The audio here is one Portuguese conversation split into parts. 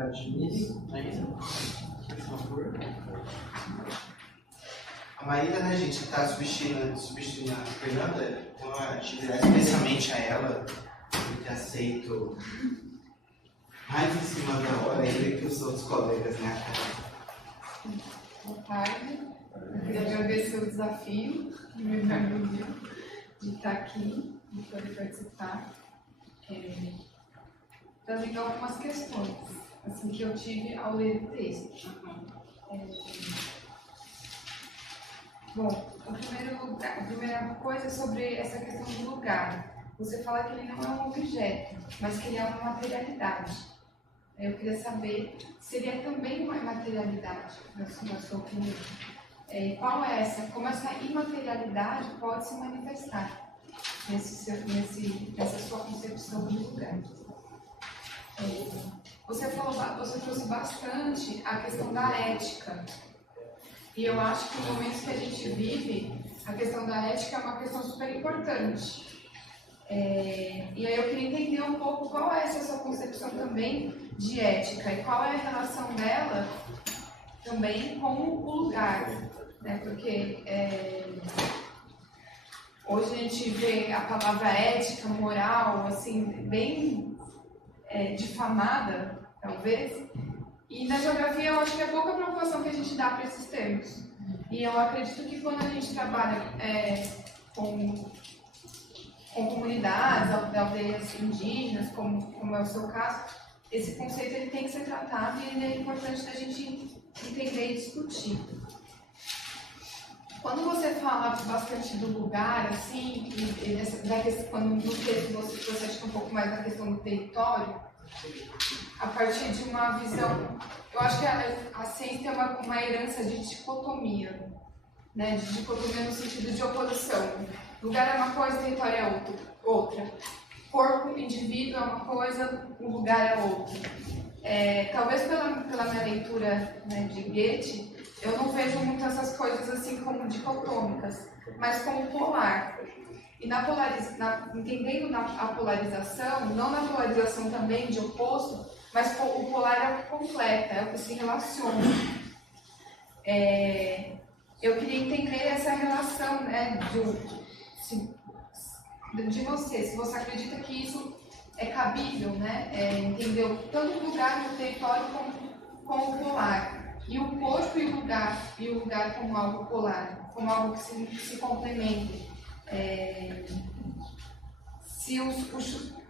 Ricardo Schmitz. Por favor. A Maíra, né, gente, está substituindo a Fernanda, então a gente dirá especialmente a ela, por ter aceito mais em cima da hora ainda que os outros colegas, né? Boa tarde. Eu queria agradecer o desafio de me reunir, de estar aqui, de poder participar. Trazendo algumas questões assim, que eu tive ao ler o texto. Bom, a primeira coisa é sobre essa questão do lugar. Você fala que ele não é um objeto, mas que ele é uma materialidade. Eu queria saber se ele é também uma imaterialidade, na sua opinião. Qual é essa? Como essa imaterialidade pode se manifestar nessa sua concepção de lugar? Você trouxe bastante a questão da ética. E eu acho que no momento que a gente vive, a questão da ética é uma questão super importante. E aí eu queria entender um pouco qual é essa sua concepção também de ética e qual é a relação dela também com o lugar, né? Porque hoje a gente vê a palavra ética, moral, assim, bem difamada, talvez, e na geografia eu acho que é pouca preocupação que a gente dá para esses termos. E eu acredito que quando a gente trabalha com comunidades, aldeias indígenas, como é o seu caso, esse conceito ele tem que ser tratado e ele é importante da gente entender e discutir. Quando você fala bastante do lugar, assim, quando no texto você acha um pouco mais da questão do território, a partir de uma visão, eu acho que a ciência tem uma herança de dicotomia, né? De dicotomia no sentido de oposição. Lugar é uma coisa, território é outra. Corpo, indivíduo é uma coisa, o lugar é outra. Talvez pela minha leitura, né, de Goethe, eu não vejo muito essas coisas assim como dicotômicas, mas como polar. E entendendo a polarização, não na polarização também de oposto, mas o polar é o que completa, é o que se relaciona. Eu queria entender essa relação, né, de você, se você acredita que isso é cabível, né, entendeu? Tanto o lugar no território como o polar. E o corpo e o lugar como algo polar, como algo que se complementa. Se o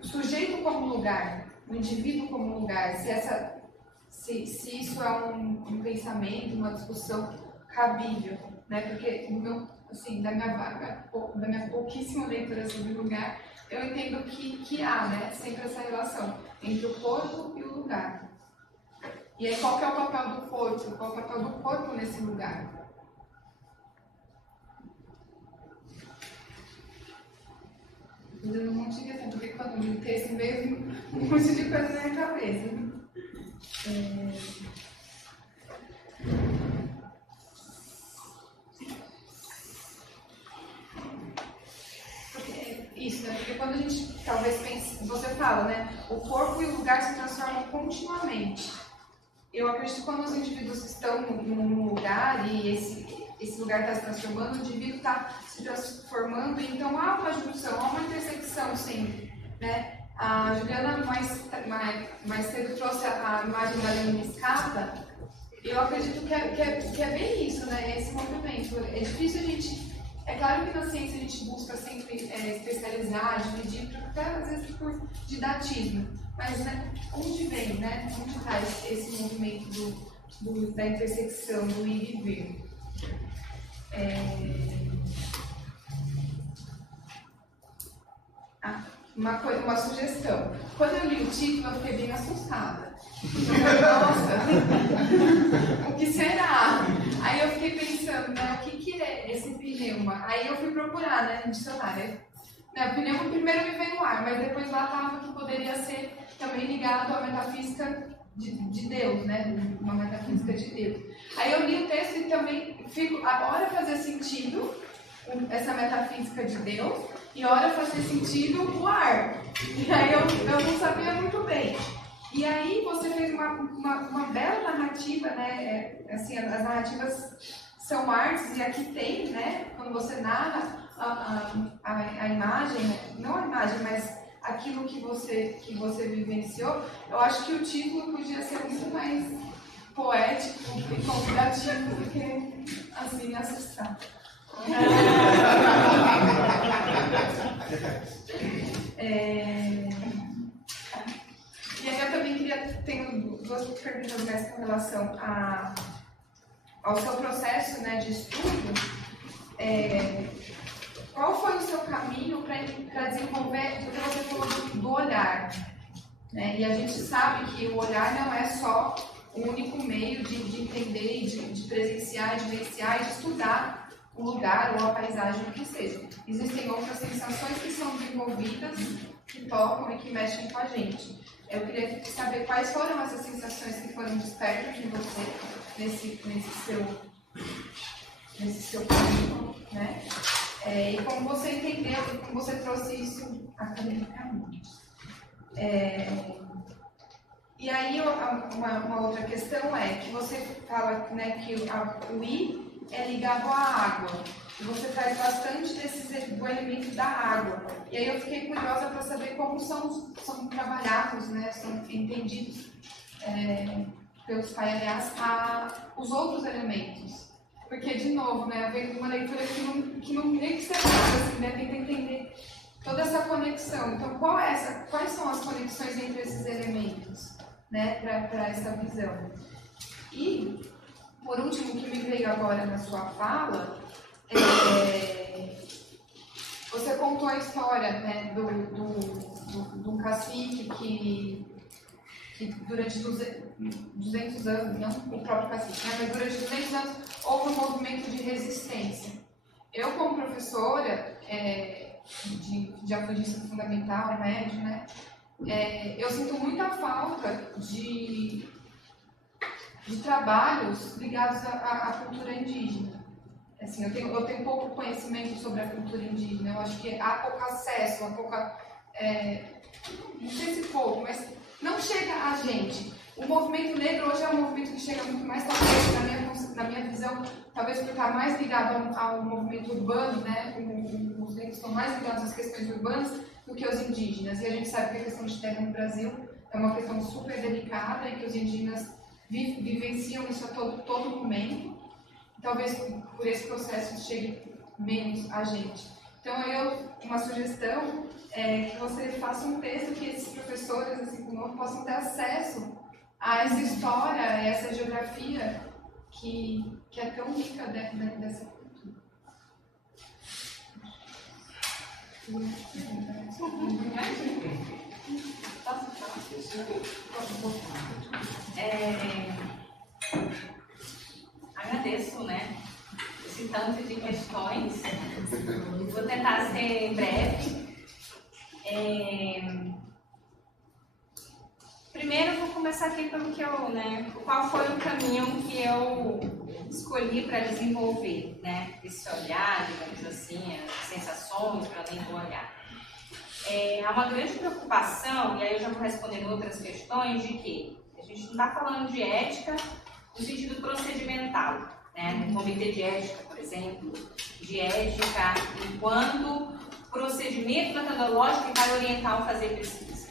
sujeito como lugar, o indivíduo como lugar, se isso é um pensamento, uma discussão cabível, né? Porque da minha pouquíssima leitura sobre o lugar, eu entendo que há, né, sempre essa relação entre o corpo e o lugar. E aí, qual que é o papel do corpo? Qual é o papel do corpo nesse lugar? Fazendo um monte de questão, porque quando eu li o texto veio um monte de coisa na minha cabeça. Isso, né? Porque quando a gente talvez pense, você fala, né? O corpo e o lugar se transformam continuamente. Eu acredito que quando os indivíduos estão num lugar e esse lugar está se transformando, o indivíduo está se transformando, então há uma junção, há uma intersecção sempre, né? A Juliana mais cedo trouxe a imagem da lemniscata. Eu acredito que é bem isso, né? Esse movimento. É difícil a gente... É claro que na ciência a gente busca sempre especializar, dividir, até às vezes por didatismo. Mas, né, onde vem, né? Onde está esse movimento da intersecção, do ir e vir? Uma sugestão. Quando eu li o título, eu fiquei bem assustada. Nossa, o que será? Aí eu fiquei pensando, né, o que é esse pneuma? Aí eu fui procurar, né, no dicionário. O pneuma primeiro me veio no ar, mas depois lá estava que poderia ser também ligado à metafísica de Deus, né? Uma metafísica de Deus. Aí eu li o texto e também a hora fazia sentido essa metafísica de Deus e a hora fazia sentido o ar. E aí eu não sabia muito bem. E aí você fez uma uma bela narrativa, né? Assim, as narrativas são artes, e aqui tem, né? Quando você narra a imagem, não a imagem, mas aquilo que você vivenciou, eu acho que o título podia ser muito mais poético e convidativo do que assim assustar. E aí eu também tenho duas perguntas mais com relação ao seu processo, né, de estudo. Qual foi o seu caminho para desenvolver, porque você falou do olhar, né? E a gente sabe que o olhar não é só o único meio de entender, de presenciar, de vivenciar e de estudar o lugar ou a paisagem, o que seja. Existem outras sensações que são desenvolvidas, que tocam e que mexem com a gente. Eu queria saber quais foram essas sensações que foram despertas em você nesse seu caminho, né? E como você entendeu e como você trouxe isso academicamente. E aí uma outra questão é que você fala, né, que o I é ligado à água. E você traz bastante do elemento da água. E aí eu fiquei curiosa para saber como são trabalhados, né, são entendidos pelos pais, aliás, os outros elementos. Porque, de novo, né, eu venho de uma leitura que não tem que ser nada, assim, né, tenta entender toda essa conexão. Então, quais são as conexões entre esses elementos, né, para essa visão? E, por último, o que me veio agora na sua fala, você contou a história, né, de um cacique que durante 200 anos, não o próprio cacique, né, mas durante 200 anos houve um movimento de resistência. Eu, como professora de ensino fundamental, médio, né, eu sinto muita falta de trabalhos ligados à cultura indígena. Assim, eu tenho pouco conhecimento sobre a cultura indígena, eu acho que há pouco acesso, há pouca... não sei se pouco, mas não chega a gente. O movimento negro hoje é um movimento que chega muito mais, talvez, na minha visão, talvez por estar mais ligado ao movimento urbano, né? Os negros estão mais ligados às questões urbanas do que os indígenas. E a gente sabe que a questão de terra no Brasil é uma questão super delicada e que os indígenas vivenciam isso a todo momento. Talvez por esse processo chegue menos a gente. Então, uma sugestão é que você faça um texto que esses professores, assim como eu, possam ter acesso a essa história, a essa geografia que é tão rica dessa cultura. Agradeço, né, esse tanto de questões. Vou tentar ser breve. Primeiro, vou começar aqui pelo que qual foi o caminho que eu escolhi para desenvolver, né, esse olhar, digamos assim, as sensações para além do olhar. Há uma grande preocupação, e aí eu já vou respondendo outras questões, de que a gente não está falando de ética no sentido procedimental, né, no comitê de ética, por exemplo, de ética enquanto procedimento metodológico que vai orientar o fazer pesquisa.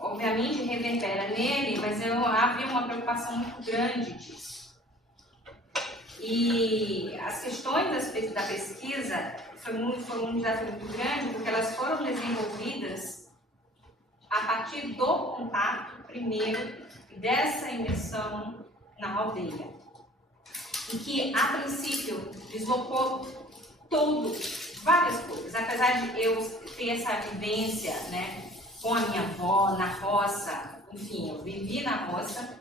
Obviamente reverbera nele, mas havia uma preocupação muito grande disso. E as questões da pesquisa foram um desafio muito grande, porque elas foram desenvolvidas a partir do contato, primeiro, dessa imersão na aldeia. E que, a princípio, deslocou várias coisas. Apesar de eu ter essa vivência, né, com a minha avó, na roça, enfim, eu vivi na roça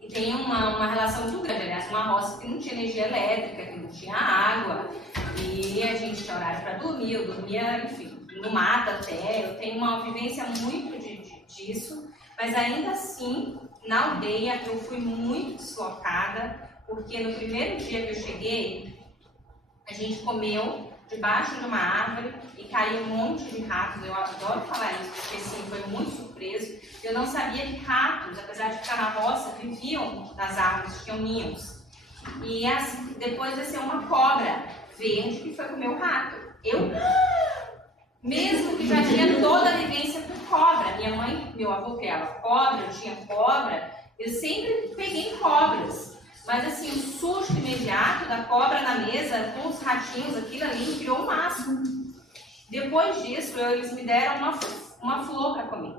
e tem uma relação muito grande, aliás, uma roça que não tinha energia elétrica, que não tinha água, e a gente tinha horário para dormir, eu dormia, enfim, no mato até, eu tenho uma vivência muito disso, mas ainda assim, na aldeia, eu fui muito deslocada, porque no primeiro dia que eu cheguei, a gente comeu debaixo de uma árvore e caiu um monte de ratos. Eu adoro falar isso, porque assim, foi muito surpreso. Eu não sabia que ratos, apesar de ficar na roça, viviam nas árvores, tinham ninhos. E assim, depois desceu uma cobra verde que foi comer o rato. Eu, mesmo que já tinha toda a vivência com cobra, minha mãe, meu avô criava cobra, eu tinha cobra, eu sempre peguei cobras. Mas assim, o susto imediato da cobra na mesa, com os ratinhos, aquilo ali, criou um máximo. Depois disso, eles me deram uma flor para comer.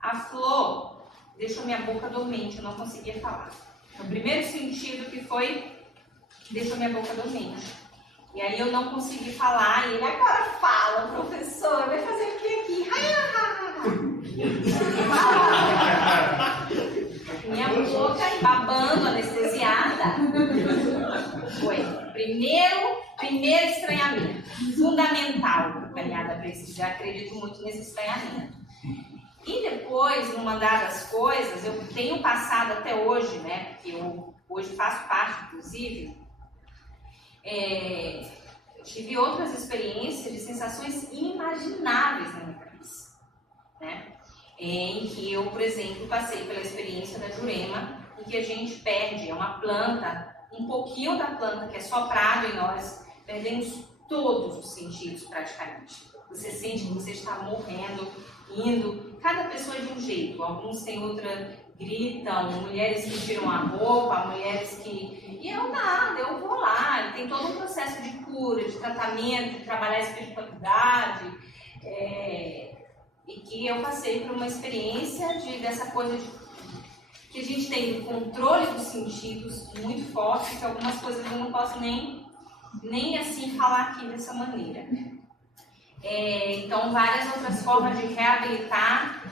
A flor deixou minha boca dormente, eu não conseguia falar. O primeiro sentido que foi, deixou minha boca dormente. E aí eu não consegui falar, e ele agora fala, professor, vai fazer o que aqui? Minha boca babando, anestesiada. Foi. Primeiro estranhamento. Fundamental para caminhada precisa. Eu acredito muito nesse estranhamento. E depois, numa das coisas, eu tenho passado até hoje, né? Porque eu hoje faço parte, inclusive, eu tive outras experiências de sensações inimagináveis na minha cabeça, né? Em que eu, por exemplo, passei pela experiência da Jurema, em que a gente perde uma planta, um pouquinho da planta que é soprado em nós, perdemos todos os sentidos praticamente. Você sente que você está morrendo, indo, cada pessoa é de um jeito, alguns têm outra, gritam, mulheres que tiram a roupa, mulheres que... E eu nada, eu vou lá, tem todo um processo de cura, de tratamento, de trabalhar a espiritualidade, e que eu passei por uma experiência dessa coisa que a gente tem o controle dos sentidos muito forte, que algumas coisas eu não posso nem assim falar aqui dessa maneira. Então, várias outras formas de reabilitar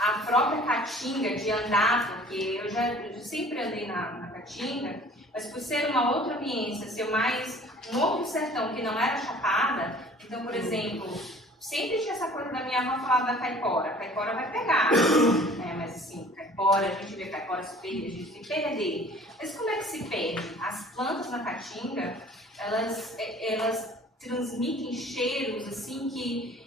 a própria caatinga, de andar, porque eu sempre andei na caatinga, mas por ser uma outra ambiência, ser mais um outro sertão que não era chapada, então, por exemplo, sempre tinha essa coisa da minha avó falar da caipora. Caipora vai pegar, né? Mas assim, caipora, a gente vê caipora se perder, a gente se perder. Mas como é que se perde? As plantas na caatinga, elas transmitem cheiros assim que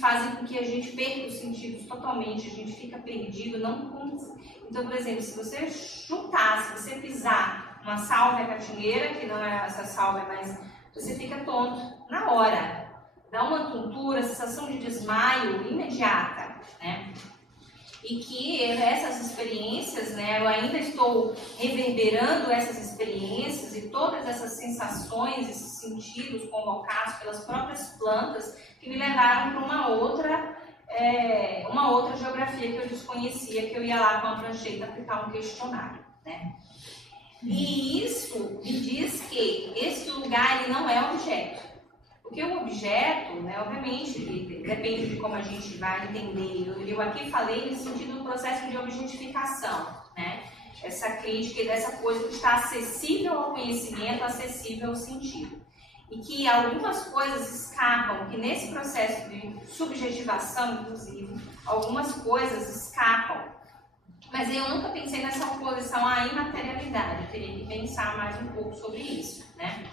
fazem com que a gente perca os sentidos totalmente, a gente fica perdido, Então, por exemplo, se você chutar, se você pisar uma sálvia caatingueira, que não é essa sálvia, mas você fica tonto na hora. Dá uma tontura, sensação de desmaio imediata, né? E que essas experiências, né, eu ainda estou reverberando essas experiências e todas essas sensações, esses sentidos convocados pelas próprias plantas que me levaram para uma outra geografia que eu desconhecia, que eu ia lá com a prancheta aplicar um questionário, né? E isso me diz que esse lugar ele não é objeto. Porque o objeto, né, obviamente, depende de como a gente vai entender. Eu aqui falei no sentido do processo de objetificação, né? Essa crítica e dessa coisa que está acessível ao conhecimento, acessível ao sentido. E que algumas coisas escapam, que nesse processo de subjetivação, inclusive, algumas coisas escapam. Mas eu nunca pensei nessa oposição à imaterialidade, eu teria que pensar mais um pouco sobre isso, né?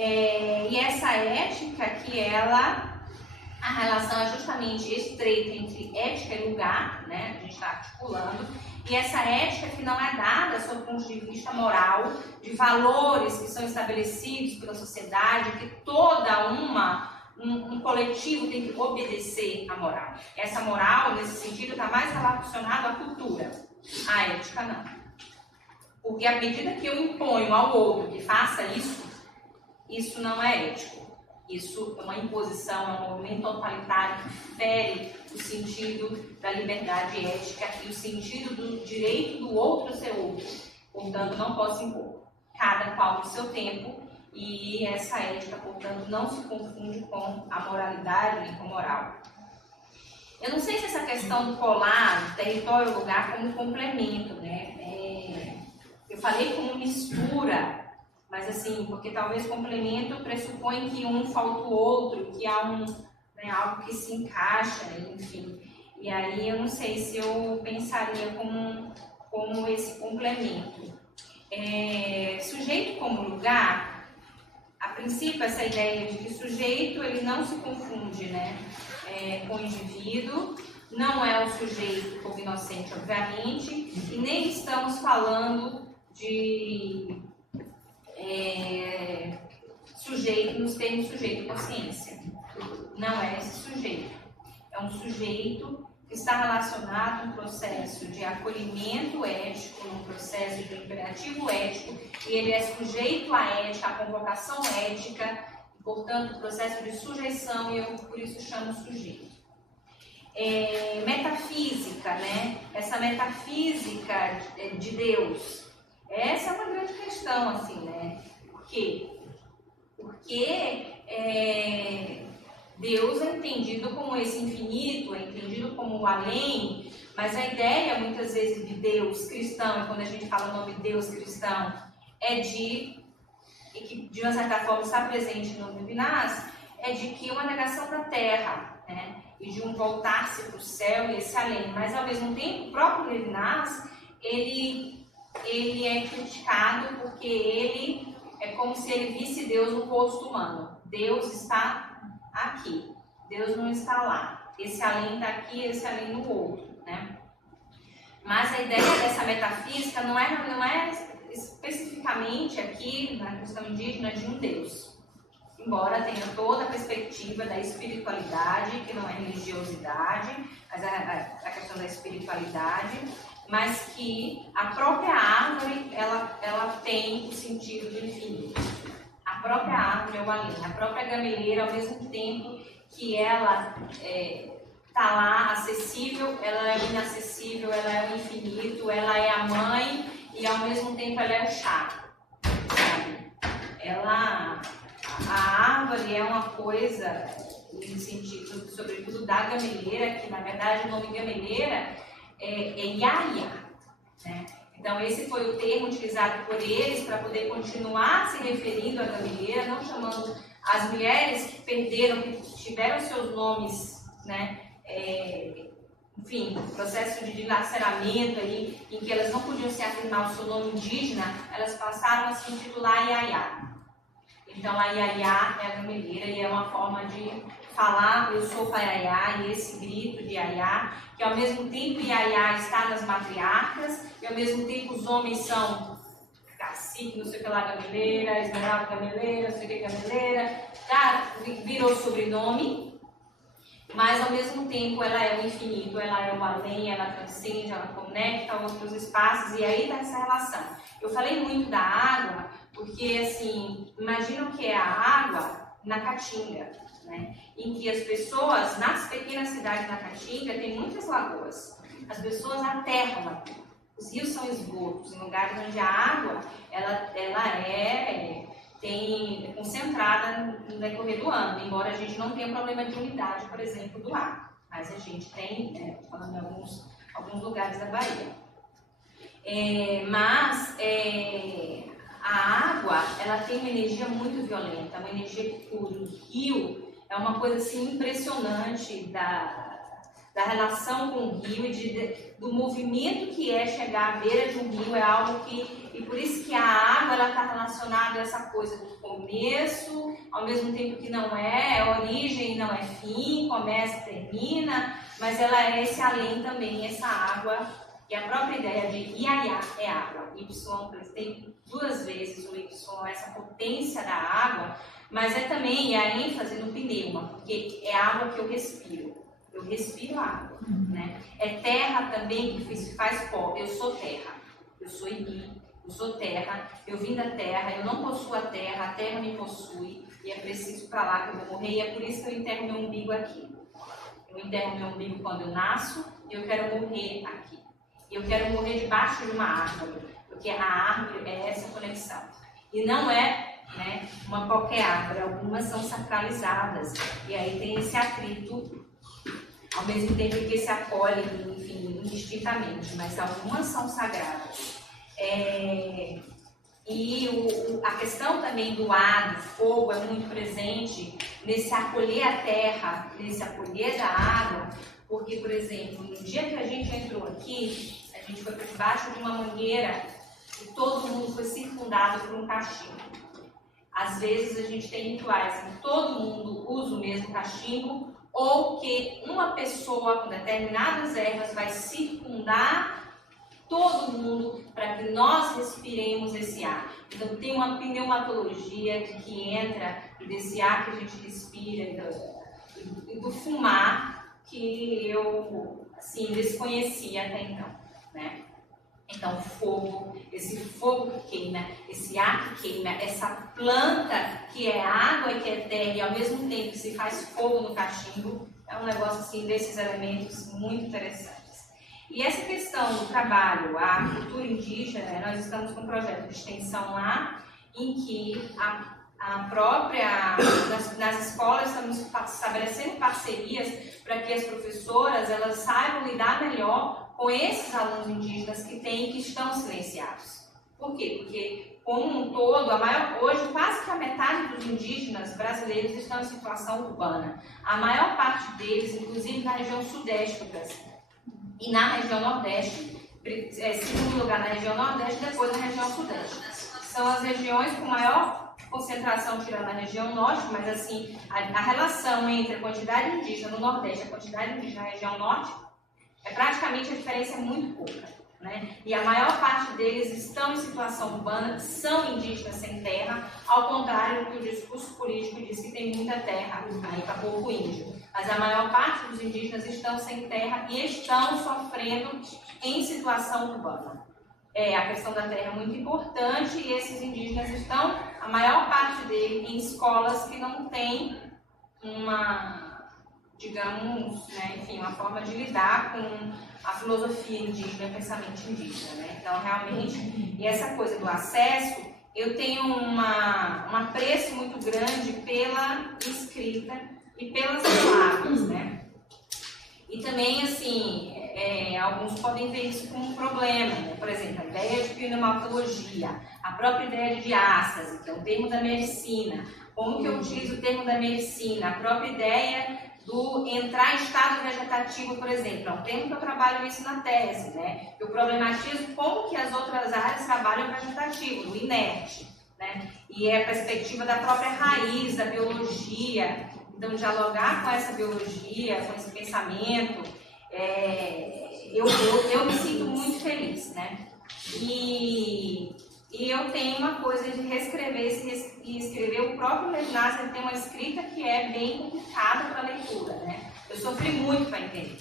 E essa ética que a relação é justamente estreita entre ética e lugar, né? A gente está articulando, e essa ética que não é dada sob o ponto de vista moral, de valores que são estabelecidos pela sociedade, que toda um coletivo tem que obedecer à moral. Essa moral, nesse sentido, está mais relacionada à cultura, à ética não. Porque à medida que eu imponho ao outro que faça isso não é ético. Isso é uma imposição, é um movimento totalitário que fere o sentido da liberdade ética e o sentido do direito do outro a ser outro. Portanto, não posso impor. Cada qual no seu tempo, e essa ética, portanto, não se confunde com a moralidade nem com a moral. Eu não sei se essa questão do colar, território, lugar, como complemento, né? Eu falei como mistura, mas assim, porque talvez complemento pressupõe que um falta o outro, que há algo que se encaixa, enfim. E aí eu não sei se eu pensaria como esse complemento. Sujeito como lugar, princípio, essa ideia de que sujeito ele não se confunde, né, com o indivíduo, não é o sujeito como inocente, obviamente, e nem estamos falando de sujeito nos termos sujeito-consciência. Não é esse sujeito. É um sujeito que está relacionado a um processo de acolhimento ético, um processo de imperativo ético, e ele é sujeito à ética, à convocação ética, e, portanto, processo de sujeição, e eu por isso chamo sujeito. Metafísica, né? Essa metafísica de Deus, essa é uma grande questão, assim, né? Por quê? Porque Deus é entendido como esse infinito, é entendido como o além, mas a ideia, muitas vezes, de Deus cristão, e quando a gente fala o nome Deus cristão, e que de uma certa forma está presente no Levinas, é de que uma negação da terra, né? E de um voltar-se para o céu e esse além, mas ao mesmo tempo, o próprio Levinas, ele é criticado porque ele é como se ele visse Deus no posto humano. Deus está aqui, Deus não está lá. Esse além está aqui, esse além no outro, né? Mas a ideia dessa metafísica não é especificamente aqui na questão indígena de um Deus. Embora tenha toda a perspectiva da espiritualidade, que não é religiosidade, mas a questão da espiritualidade, mas que a própria árvore, ela tem o sentido do infinito. A própria árvore é o além, a própria gameleira, ao mesmo tempo que ela está lá acessível, ela é inacessível, ela é o infinito, ela é a mãe e ao mesmo tempo ela é o chá. Sabe? A árvore é uma coisa, no sentido, sobretudo, da gameleira, que na verdade o nome gameleira é Iaia, né? Então esse foi o termo utilizado por eles para poder continuar se referindo à gameleira, não chamando as mulheres que perderam, que tiveram seus nomes, né? Enfim, processo de dilaceramento ali, em que elas não podiam se afirmar o seu nome indígena, elas passaram a se intitular Iaiá. Então, a Iaiá é a gameleira e é uma forma de falar, eu sou Paiaiá, e esse grito de Iaiá, que ao mesmo tempo Iaiá está nas matriarcas, e ao mesmo tempo os homens são cacique, não sei o que lá, gameleira, esmeralda gameleira, não sei o que gameleira, tá? Virou sobrenome, mas ao mesmo tempo ela é o infinito, ela é o além, ela transcende, ela conecta outros espaços, e aí está essa relação. Eu falei muito da água, porque, assim, imagina o que é a água na Caatinga, né? Em que as pessoas, nas pequenas cidades na Caatinga, tem muitas lagoas. As pessoas aterram aqui. Os rios são esgotos, em lugares onde a água, ela é concentrada no decorrer do ano, embora a gente não tenha problema de umidade, por exemplo, do ar. Mas a gente tem, falando em alguns lugares da Bahia. A água, ela tem uma energia muito violenta, uma energia que o rio é uma coisa assim impressionante da relação com o rio e do movimento que é chegar à beira de um rio, é algo que, e por isso que a água ela está relacionada a essa coisa do começo, ao mesmo tempo que não é origem, não é fim, começa e termina, mas ela é esse além também, essa água. E a própria ideia de Iaiá é água. Y tem duas vezes o Y, essa potência da água, mas é também a ênfase no pneuma, porque é água que eu respiro. Eu respiro água, né? É terra também que faz pó. Eu sou terra. Eu sou Ibi, eu sou terra. Eu vim da terra, eu não possuo a terra me possui. E é preciso para lá que eu vou morrer. E é por isso que eu enterro meu umbigo aqui. Eu enterro meu umbigo quando eu nasço e eu quero morrer aqui. Eu quero morrer debaixo de uma árvore, porque a árvore é essa conexão. E não é, né, uma qualquer árvore, algumas são sacralizadas. E aí tem esse atrito, ao mesmo tempo que se acolhe, enfim, indistintamente, mas algumas são sagradas. A questão também do ar, do fogo, é muito presente nesse acolher a terra, nesse acolher da água. Porque, por exemplo, no dia que a gente entrou aqui, a gente foi por debaixo de uma mangueira e todo mundo foi circundado por um cachimbo. Às vezes a gente tem rituais em que todo mundo usa o mesmo cachimbo, ou que uma pessoa com determinadas ervas vai circundar todo mundo para que nós respiremos esse ar. Então tem uma pneumatologia que entra desse ar que a gente respira e do fumar que eu assim desconhecia até então, né? Então fogo, esse fogo que queima, esse ar que queima, essa planta que é água e que é terra e ao mesmo tempo se faz fogo no cachimbo, é um negócio assim desses elementos muito interessantes. E essa questão do trabalho, a cultura indígena, nós estamos com um projeto de extensão lá, em que a própria, nas escolas estamos estabelecendo parcerias para que as professoras elas saibam lidar melhor com esses alunos indígenas que estão silenciados. Por quê? Porque, como um todo, hoje quase que a metade dos indígenas brasileiros estão em situação urbana. A maior parte deles, inclusive na região sudeste do Brasil. E na região nordeste, segundo lugar na região nordeste, depois na região sudeste. São as regiões com maior concentração, tirando a região norte, mas assim, a relação entre a quantidade indígena no nordeste e a quantidade indígena na região norte, praticamente a diferença é muito pouca, né? E a maior parte deles estão em situação urbana, são indígenas sem terra, ao contrário do que o discurso político diz que tem muita terra aí para pouco índio. Mas a maior parte dos indígenas estão sem terra e estão sofrendo em situação urbana. A questão da terra é muito importante e esses indígenas estão, a maior parte deles, em escolas que não têm uma, digamos, né, enfim, uma forma de lidar com a filosofia indígena, o pensamento indígena, né? Então, realmente, e essa coisa do acesso, eu tenho um apreço muito grande pela escrita e pelas palavras, né? E também, assim, alguns podem ver isso como um problema, né? Por exemplo, a ideia de pneumatologia, a própria ideia de diástase, que é o termo da medicina, como que eu utilizo o termo da medicina, a própria ideia do entrar em estado vegetativo, por exemplo, é um termo que eu trabalho isso na tese, né? Eu problematizo como que as outras áreas trabalham o vegetativo, o inerte, né? E é a perspectiva da própria raiz, da biologia. Então, dialogar com essa biologia, com esse pensamento, eu me sinto muito feliz, né? E eu tenho uma coisa de reescrever e escrever. O próprio Levinas, ele tem uma escrita que é bem complicada para leitura, né? Eu sofri muito para entender.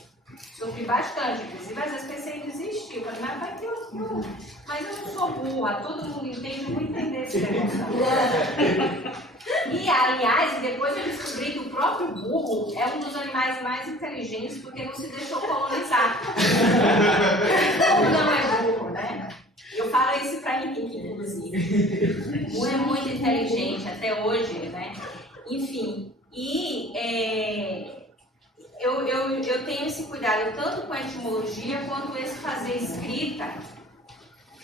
Sofri bastante, inclusive às vezes pensei em desistir. Eu falei, mas vai ter outro. Mas eu não sou burra, todo mundo entende, eu vou entender esse negócio. E, aliás, depois eu descobri que o próprio burro é um dos animais mais inteligentes porque não se deixou colonizar. Burro não é burro, né? Eu falo isso para Henrique, inclusive. O burro é muito inteligente até hoje, né? Enfim, eu tenho esse cuidado tanto com a etimologia quanto esse fazer escrita.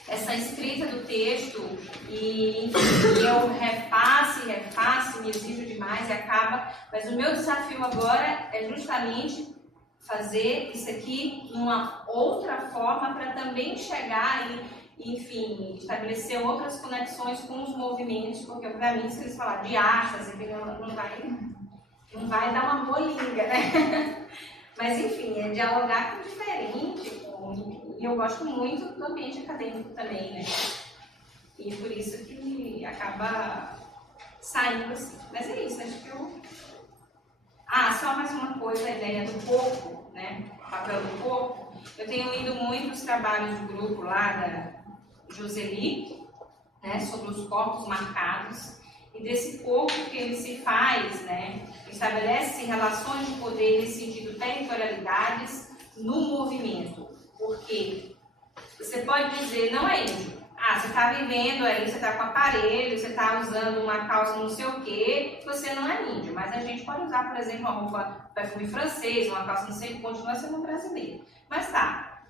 Essa escrita do texto e enfim, eu refaço, me exijo demais e acaba. Mas o meu desafio agora é justamente fazer isso aqui numa outra forma para também chegar e, enfim, estabelecer outras conexões com os movimentos, porque obviamente se eles falarem de asas, não vai dar uma bolinha, né? Mas enfim, é dialogar com o diferente, e eu gosto muito do ambiente acadêmico também, né? E por isso que acaba saindo assim. Mas é isso, acho que eu... só mais uma coisa, a ideia do corpo, né? O papel do corpo. Eu tenho lido muito os trabalhos do grupo lá da Joseli, né? Sobre os corpos marcados. E desse corpo que ele se faz, né? Estabelece relações de poder nesse sentido, territorialidades no movimento. Porque você pode dizer, não é índio. Você está vivendo aí, você está com aparelho, você está usando uma calça não sei o quê, você não é índio. Mas a gente pode usar, por exemplo, uma roupa perfume francês, uma calça não sei o que, continua sendo um brasileiro. Mas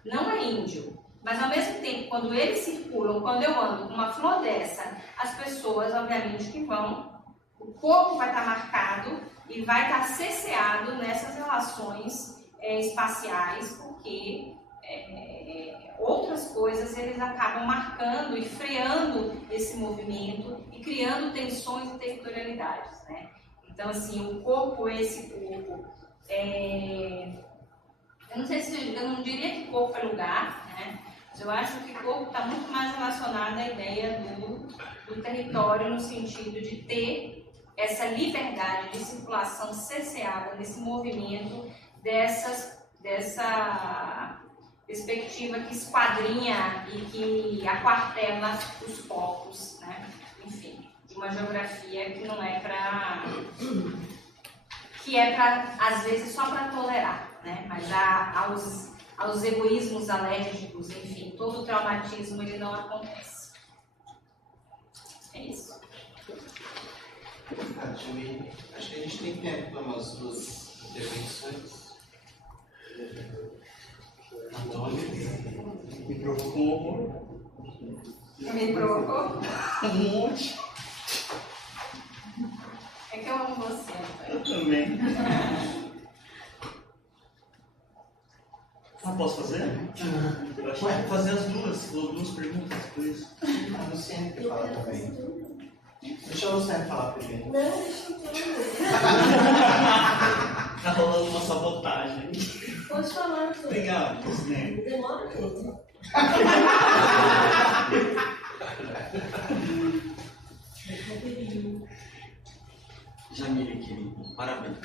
não é índio. Mas ao mesmo tempo, quando eles circulam, quando eu ando com uma flor dessa, as pessoas, obviamente, que o corpo vai estar marcado e vai estar cesseado nessas relações espaciais, porque outras coisas, eles acabam marcando e freando esse movimento e criando tensões e territorialidades, né? Então, assim, o corpo, esse corpo, eu não sei se, eu não diria que corpo é lugar, né? Mas eu acho que corpo está muito mais relacionado à ideia do território, no sentido de ter essa liberdade de circulação cesseada nesse movimento dessa perspectiva que esquadrinha e que aquartela os corpos, né? Enfim, de uma geografia que não é para... que é para, às vezes, só para tolerar, né? Mas aos egoísmos alérgicos, enfim, todo o traumatismo ele não acontece. É isso. Acho que a gente tem tempo para umas 2 intervenções. Antônio, Me provocou um horror. Me provocou? Um monte. É que eu amo você, Eu Antônio. também. Ah, posso fazer? Eu acho que vou fazer as duas. Falou 2 perguntas, por isso. a Luciane quer falar também. Deixa a Luciane falar primeiro. Não, deixa eu falar. Tá rolando uma sabotagem. Pode falar, Antônio. Obrigado, presidente. Demora muito. Jamile, querido, parabéns.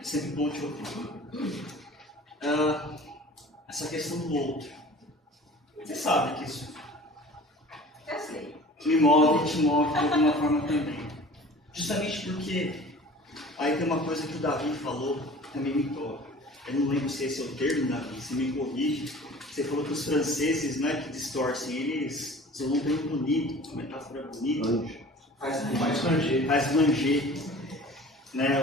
É sempre bom te ouvir. Essa questão do outro. Você sabe que isso Eu sei. me move e te move de alguma forma também. Justamente porque aí tem uma coisa que o Davi falou, também me toca. Eu não lembro se esse é o termo, Davi, você me corrige. Você falou que os franceses, não é que distorcem, eles são um termo bonito, uma metáfora bonita. Faz ranger. Faz ranger, né,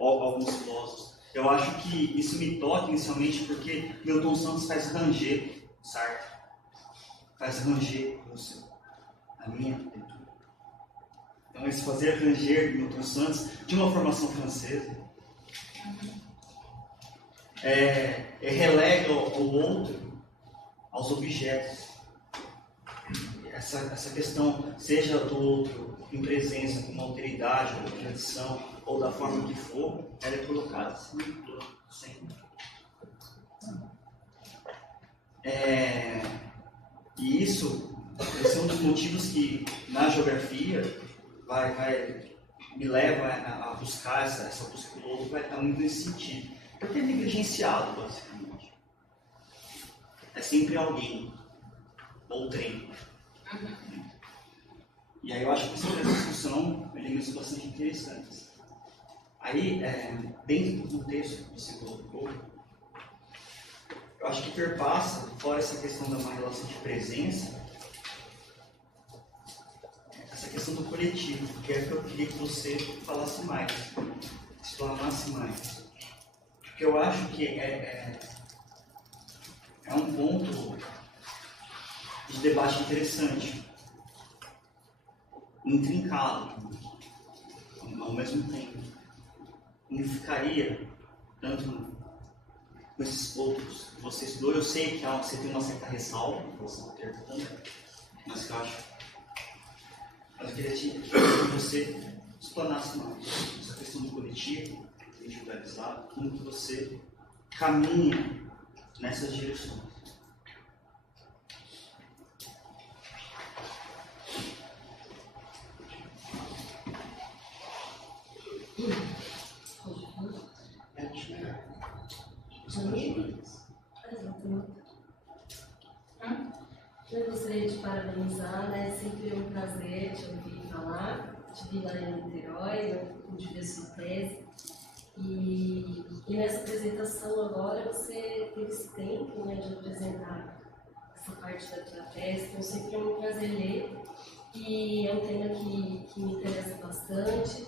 alguns filósofos. Eu acho que isso me toca inicialmente porque Milton Santos faz ranger, Sartre. Faz ranger a minha leitura. Então, esse fazer ranger de Milton Santos, de uma formação francesa, relega o outro aos objetos. Essa questão, seja do outro em presença, com uma alteridade, ou uma tradição, ou da forma que for, ela é colocada assim, sempre. E isso é um dos motivos que, na geografia, me leva a buscar essa busca do outro, vai estar muito nesse sentido. Porque é negligenciado, basicamente. É sempre alguém, ou trem. E aí eu acho que essa discussão é elementos bastante interessantes. Aí, dentro do contexto que você colocou, eu acho que perpassa, fora essa questão da uma relação de presença, essa questão do coletivo, que é que eu queria que você falasse mais, explanasse mais. Porque eu acho que é um ponto de debate interessante, intrincado, ao mesmo tempo. Unificaria tanto com esses outros que você estudou. Eu sei que você tem uma certa ressalva em relação ao termo, mas que eu acho. Mas eu queria que você explanasse mais essa questão do coletivo, individualizado, como que você caminha nessas direções. Eu gostaria de parabenizar, né? É sempre um prazer te ouvir falar. Te vi lá em Niterói, eu pude ver sua tese. E nessa apresentação agora você teve esse tempo, né, de apresentar essa parte da tua tese. Então sempre é um prazer ler. E é um tema que me interessa bastante.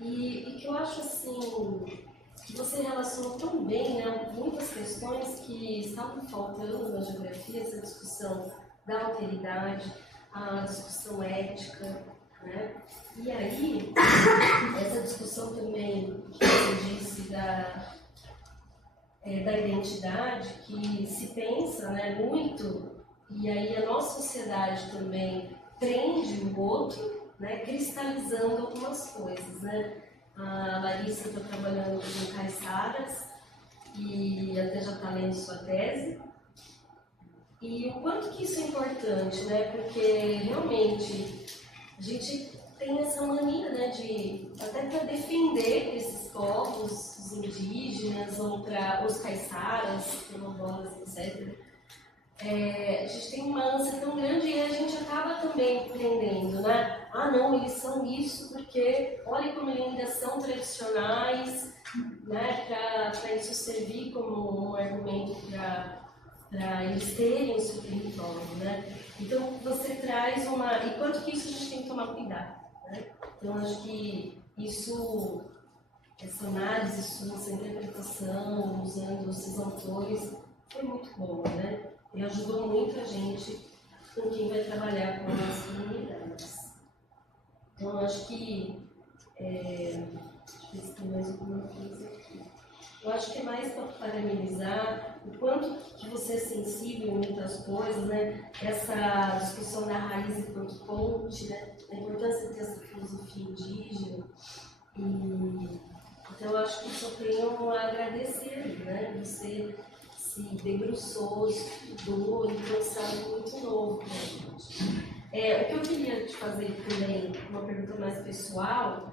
E que eu acho assim, que você relaciona tão bem, né, muitas questões que estavam faltando na geografia, essa discussão da alteridade, a discussão ética, né? E aí, essa discussão também que você disse da identidade que se pensa, né, muito, e aí a nossa sociedade também prende o outro, né, cristalizando algumas coisas, né? A Larissa está trabalhando com caiçaras e até já está lendo sua tese. E o quanto que isso é importante, né? Porque realmente a gente tem essa mania, né, de até para defender esses povos, os indígenas ou para os caiçaras, quilombolas, etc. A gente tem uma ânsia tão grande e a gente acaba também prendendo, né? Ah, não, eles são isso porque olha como eles ainda são tradicionais, né? Para isso servir como um argumento para eles terem o seu território, né? Então você traz uma... E quanto que isso a gente tem que tomar cuidado, né? Então acho que isso, essa análise sua, essa interpretação, usando esses autores, foi muito boa, né? E ajudou muito a gente com quem vai trabalhar com as comunidades. Então acho que... deixa eu ver se tem mais alguma coisa aqui. Eu acho que é mais para parabenizar o quanto que você é sensível em muitas coisas, né? Essa discussão da raiz enquanto ponte, né? A importância de ter essa filosofia indígena. Então, eu acho que só tenho a agradecer, né? Você se debruçou, estudou e trouxe algo muito novo para a gente. O que eu queria te fazer também, uma pergunta mais pessoal,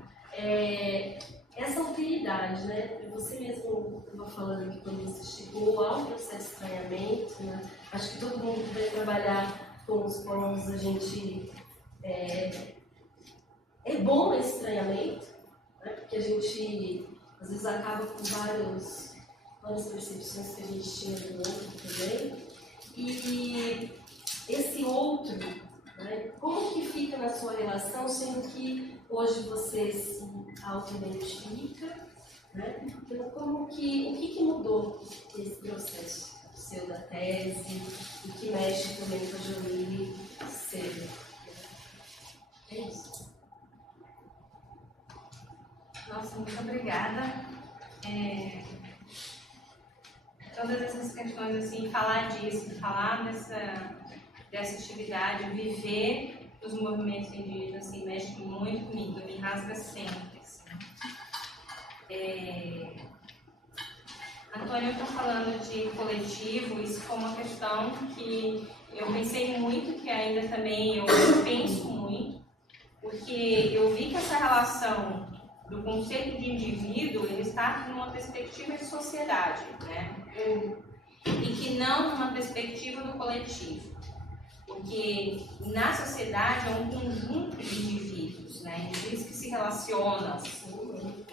essa alteridade, né? Você mesmo estava falando que quando você chegou há um processo de estranhamento, né? Acho que todo mundo que vai trabalhar com os povos, a gente... É bom esse estranhamento, né? Porque a gente, às vezes, acaba com várias percepções que a gente tinha do outro também. E esse outro, né? Como que fica na sua relação, sendo que hoje você se auto-identifica, né? Então, o que mudou nesse processo seu da tese, e que mexe também com a Jolie cedo? É isso. Nossa, muito obrigada. Todas essas questões, assim, falar disso, falar dessa atividade, viver os movimentos indígenas, assim, mexe muito comigo, me rasga sempre. Assim. Antônio está falando de coletivo, isso foi uma questão que eu pensei muito, que ainda também eu penso muito, porque eu vi que essa relação do conceito de indivíduo, ele está numa perspectiva de sociedade, né? E que não numa perspectiva do coletivo. Porque na sociedade é um conjunto de indivíduos, né? Indivíduos que se relacionam,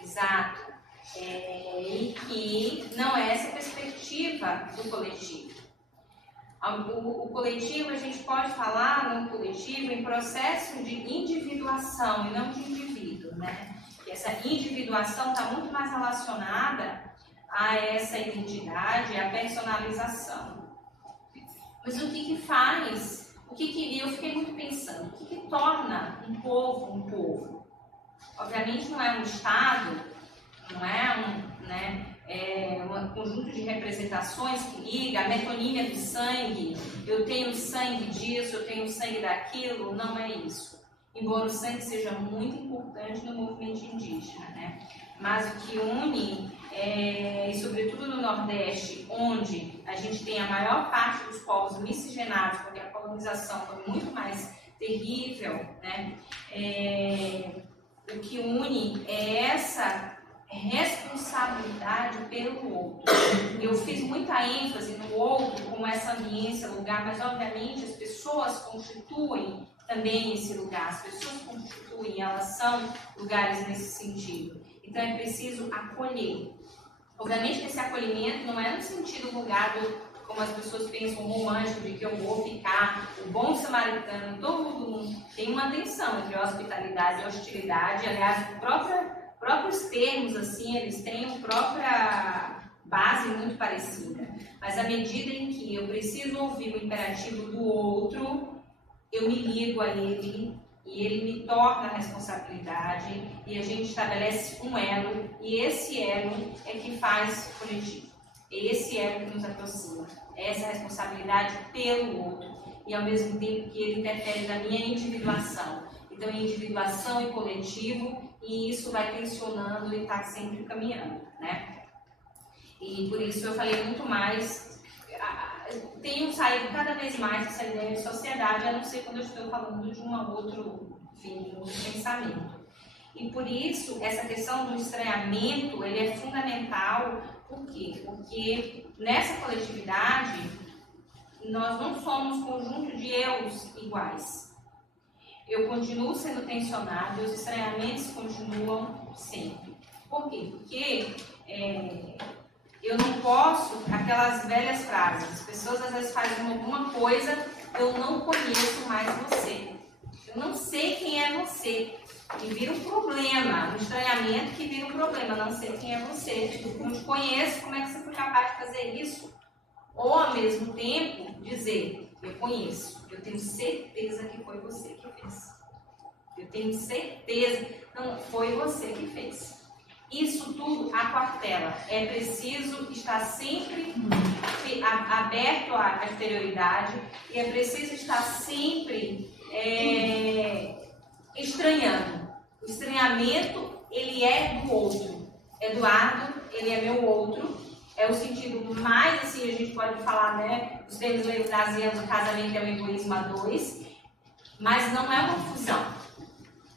exato, e que não é essa perspectiva do coletivo. O coletivo, a gente pode falar no coletivo em processo de individuação e não de indivíduo, né? E essa individuação está muito mais relacionada a essa identidade, a personalização. Mas o que faz, eu fiquei muito pensando, o que torna um povo um povo? Obviamente não é um Estado, não é um conjunto de representações que liga, a metonímia do sangue, eu tenho sangue disso, eu tenho sangue daquilo, não é isso. Embora o sangue seja muito importante no movimento indígena, né? Mas o que une, e sobretudo no Nordeste, onde a gente tem a maior parte dos povos miscigenados, porque a colonização foi muito mais terrível, né? O que une é essa responsabilidade pelo outro. Eu fiz muita ênfase no outro como essa ambiência, lugar, mas obviamente as pessoas constituem também esse lugar, as pessoas constituem, elas são lugares nesse sentido. Então é preciso acolher. Obviamente que esse acolhimento não é no sentido lugar como as pessoas pensam, romântico, de que eu vou ficar o bom samaritano, todo mundo tem uma tensão entre hospitalidade e hostilidade. Aliás, próprios termos, assim, eles têm uma própria base muito parecida. Mas à medida em que eu preciso ouvir o imperativo do outro, eu me ligo a ele e ele me torna a responsabilidade e a gente estabelece um elo e esse elo é que faz coletivo. Esse é o que nos aproxima, essa responsabilidade pelo outro, e ao mesmo tempo que ele interfere na minha individuação. Então, individuação e coletivo, e isso vai tensionando e está sempre caminhando, né? E por isso eu falei muito mais, tenho saído cada vez mais dessa ideia de sociedade, a não ser quando eu estou falando de um outro pensamento. E por isso, essa questão do estranhamento, ele é fundamental. Por quê? Porque nessa coletividade, nós não somos conjunto de eus iguais. Eu continuo sendo tensionado, os estranhamentos continuam sempre. Por quê? Porque eu não posso, aquelas velhas frases, as pessoas às vezes fazem alguma coisa, eu não conheço mais você. Eu não sei quem é você. E vira um problema, um estranhamento que vira um problema, não sei quem é você. Eu não te conheço, como é que você foi capaz de fazer isso? Ou ao mesmo tempo dizer, eu conheço, eu tenho certeza que foi você que fez. Eu tenho certeza, não foi você que fez. Isso tudo aquartela. É preciso estar sempre aberto à exterioridade e é preciso estar sempre estranhando. O estranhamento, ele é do outro. Eduardo, ele é meu outro. É o sentido mais, assim, a gente pode falar, né, os termos levibrasianos, o casamento é o egoísmo a dois, mas não é uma fusão,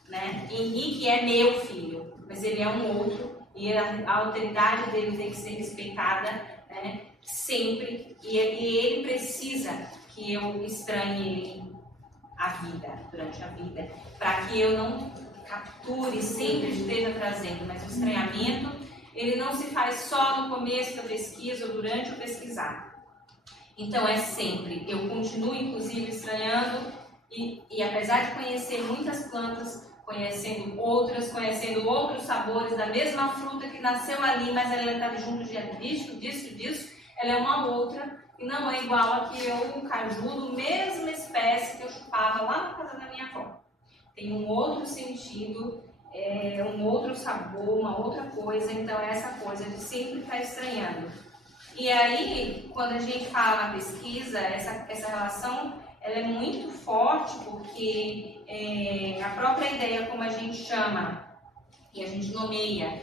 né? Henrique é meu filho, mas ele é um outro, e a autoridade dele tem que ser respeitada, né, sempre, e ele precisa que eu estranhe ele a vida, durante a vida, para que eu não capture, sempre esteja trazendo, mas o estranhamento, ele não se faz só no começo da pesquisa ou durante o pesquisar. Então é sempre, eu continuo inclusive estranhando e apesar de conhecer muitas plantas, conhecendo outros sabores da mesma fruta que nasceu ali, mas ela está junto disso, ela é uma outra e não é igual a que eu, o caju, mesma espécie que eu chupava lá na casa da minha avó. Tem um outro sentido, um outro sabor, uma outra coisa, então é essa coisa de sempre estar estranhando. E aí, quando a gente fala na pesquisa, essa relação ela é muito forte, porque a própria ideia, como a gente chama, e a gente nomeia,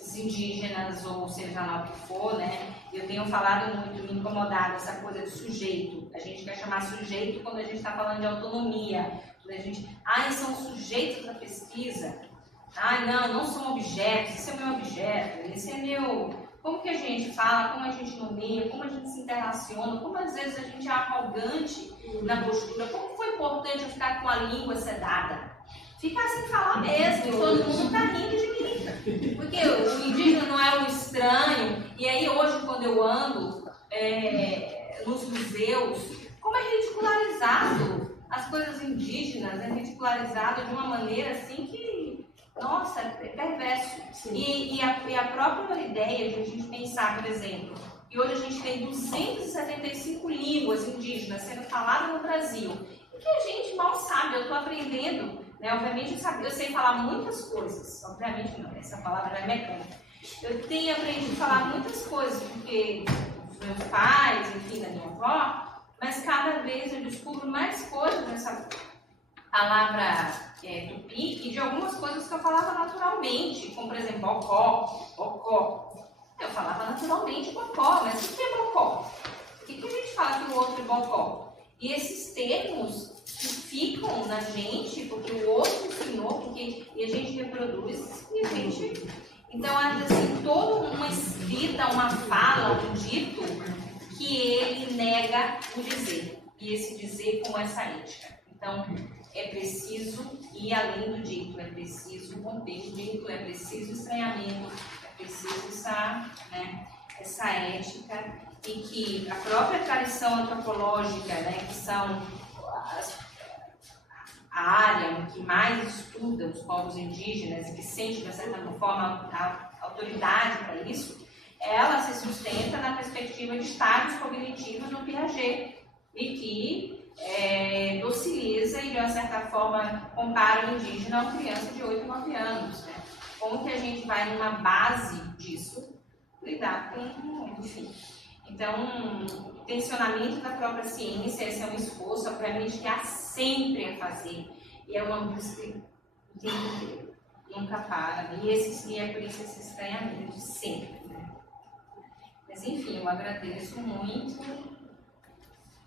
os indígenas, ou seja lá o que for, né? Eu tenho falado muito, me incomodado essa coisa de sujeito. A gente vai chamar sujeito quando a gente está falando de autonomia. Quando a gente, são sujeitos da pesquisa. Não são objetos, esse é meu objeto, esse é meu... Como que a gente fala, como a gente nomeia, como a gente se interrelaciona, como às vezes a gente é arrogante na postura, como foi importante eu ficar com a língua sedada. Ficar sem falar mesmo, e todo mundo está rindo de mim. Porque o indígena não é um estranho, e aí hoje quando eu ando nos museus, como é ridicularizado as coisas indígenas, é ridicularizado de uma maneira assim que, nossa, é perverso. E a própria ideia de a gente pensar, por exemplo, que hoje a gente tem 275 línguas indígenas sendo faladas no Brasil, e que a gente mal sabe, eu estou aprendendo, né? Obviamente eu sei falar muitas coisas, obviamente não, essa palavra é mecânica. Eu tenho aprendido a falar muitas coisas, porque os meus pais, enfim, da minha avó, mas cada vez eu descubro mais coisas nessa palavra tupi e de algumas coisas que eu falava naturalmente, como por exemplo, bocó. Eu falava naturalmente bocó, mas o que é bocó? Por que a gente fala que o outro é bocó? E esses termos que ficam na gente, porque o outro ensinou, e a gente reproduz, e a gente... Então, assim, toda uma escrita, uma fala, um dito, que ele nega o dizer. E esse dizer com essa ética. Então, é preciso ir além do dito, é preciso romper o dito, é preciso estranhamento, é preciso essa ética, e que a própria tradição antropológica, né, que são a área que mais estuda os povos indígenas, que sente, de certa forma, a autoridade para isso, ela se sustenta na perspectiva de estágios cognitivos do Piaget, e que dociliza e, de uma certa forma, compara o indígena a uma criança de 8, 9 anos. Né? Como que a gente vai numa base disso, lidar com, enfim. Então, o tensionamento da própria ciência, esse é um esforço, obviamente, que há sempre a fazer. E é uma busca o tempo inteiro, nunca para. E é por isso esse estranhamento de sempre. Né? Mas, enfim, eu agradeço muito.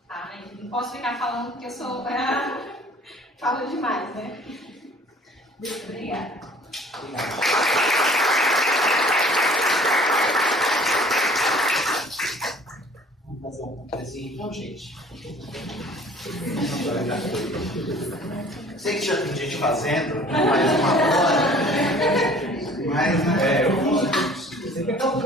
Tá? Não posso ficar falando porque eu sou... falo demais, né? Muito obrigada. Vamos fazer um cafezinho então, gente. Sei que já tem gente fazendo, mais uma hora. Mas,